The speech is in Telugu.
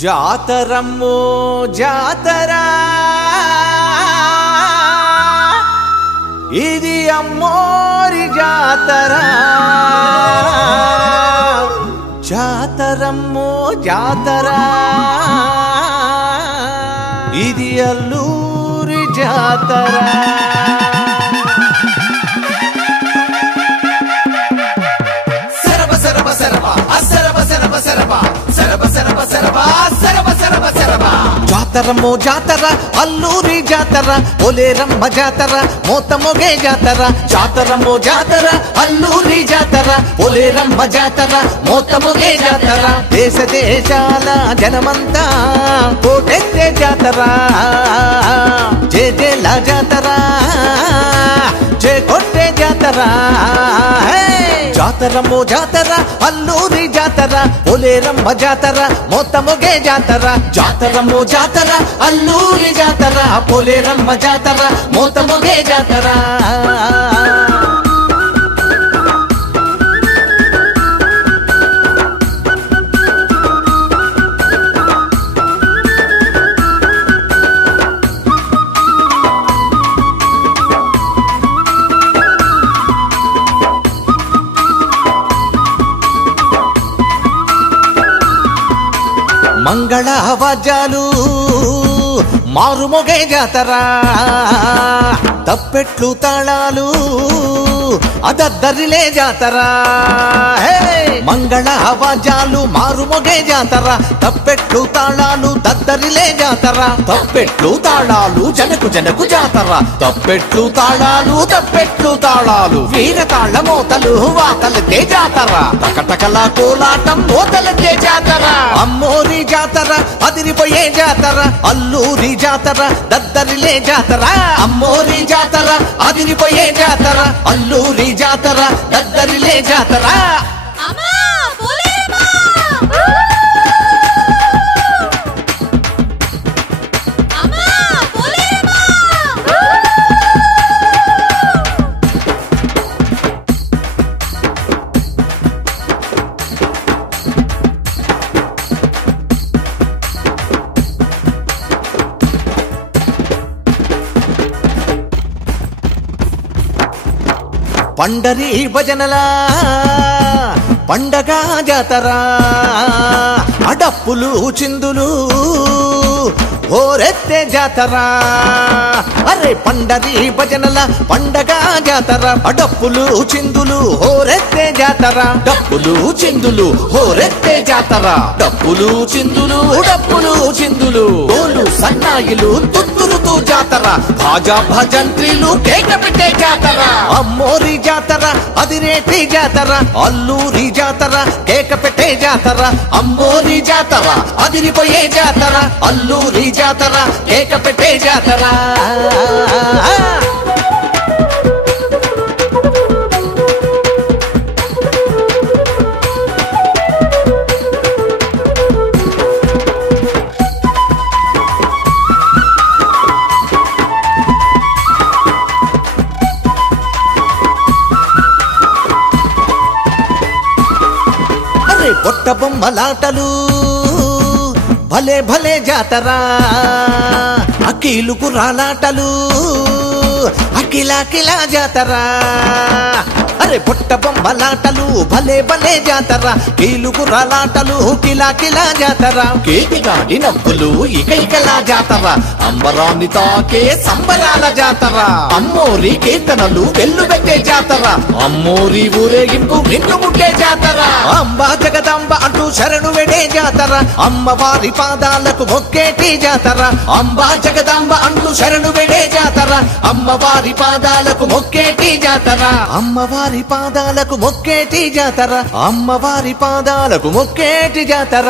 జాతరమ్మో జాతరా ఇది అమ్మోరి జాతరా జాతరమ్మో జాతరా ఇది అల్లూరి జాతరా సరబ సరబ సరబ అసరబ సరబ సరబ సరబ సరబ సరబ సరబ సరబ సరబ జాతరమ్మో జాతర అల్లూరి జాతర పోలేరమ్మ జాతర మోతమొగే జాతర జాతరమ్మో జాతర అల్లూరి జాతర పోలేరమ్మ జాతర మోతమొగే జాతర దేశ దేశాల జనమంతా కోటెత్తే జాతర జయ జయల జాతర జయ కొట్టే జాతర జాతరమ్మో జాతర అల్లూరి జాతర పోలేరమ్మ జాతర మోతమొగే జాతర జాతరమ్మో జాతర అల్లూరి జాతర పోలేరమ్మ జాతర మోతమొగే జాతర మంగళ వాద్యాలు మారుమొగే జాతర తప్పెట్లు తాళాలు అదద్దరిలే జాతర మంగళ వాద్యాలు మారుమొగే జాతర తప్పెట్లు తాళాలు దద్దరిలే జాతర తప్పెట్లు తాళాలు జనకు జనకు జాతర తప్పెట్లు తాళాలు వీర తాళ మోతలు వాతలకే జాతర టకటకల కోలాటం మోతలకే జాతర అమ్మోరి జాతర అదిరిపోయే జాతర అల్లూరి జాతర దద్దరిలే జాతర అమ్మోరి జాతర అదిరిపోయే జాతర అల్లూరి జాతర దద్దరిలే జాతర పండరి భజనలా పండగ జాతర అడప్పులు చిందులు ఓరెత్తే జాతర అరే పండరి భజనల పండగ జాతర అడప్పులు చిందులు ఓరెత్తే జాతర డప్పులు చిందులు ఓరెత్తే జాతర డప్పులు చిందులు ఓలు సన్నాయిలు తుత్తురుతూ జాతర భాజా భజంత్రీలు కేక పెట్టే జాతర అమ్మోరి జాతర అదిరేటి జాతర అల్లూరి జాతర కేక పెట్టే జాతర అమ్మోరి జాతర అదిరిపోయే జాతర అల్లూరి జాతర కేక పెట్టే జాతర పొట్ట బొమ్మలాటలు భలే భలే జాతర అఖిలుకు రాలాటలు అఖిల జాతర అరే పొట్ట బొమ్మలాటలు భలే భలే జాతర కీలుకు రాలాటలు కిలా జాతర కేటిగాడి నవ్వులు ఇకలా జాతర అంబరాన్ని తాకే సంబరాల జాతర అమ్మోరి కీర్తనలు వెల్లుబెట్టే జాతర అమ్మోరి ఊరేగింపు మిన్నుముట్టే జాతర అంబా జగదంబ అంటూ శరణు వెడే జాతర అమ్మవారి పాదాలకు మొక్కేటి జాతర అంబా జగదంబ అంటూ శరణు వెడే జాతర అమ్మవారి పాదాలకు మొక్కేటి జాతర అమ్మవారి పాదాలకు మొక్కేటి జాతర అమ్మవారి పాదాలకు మొక్కేటి జాతర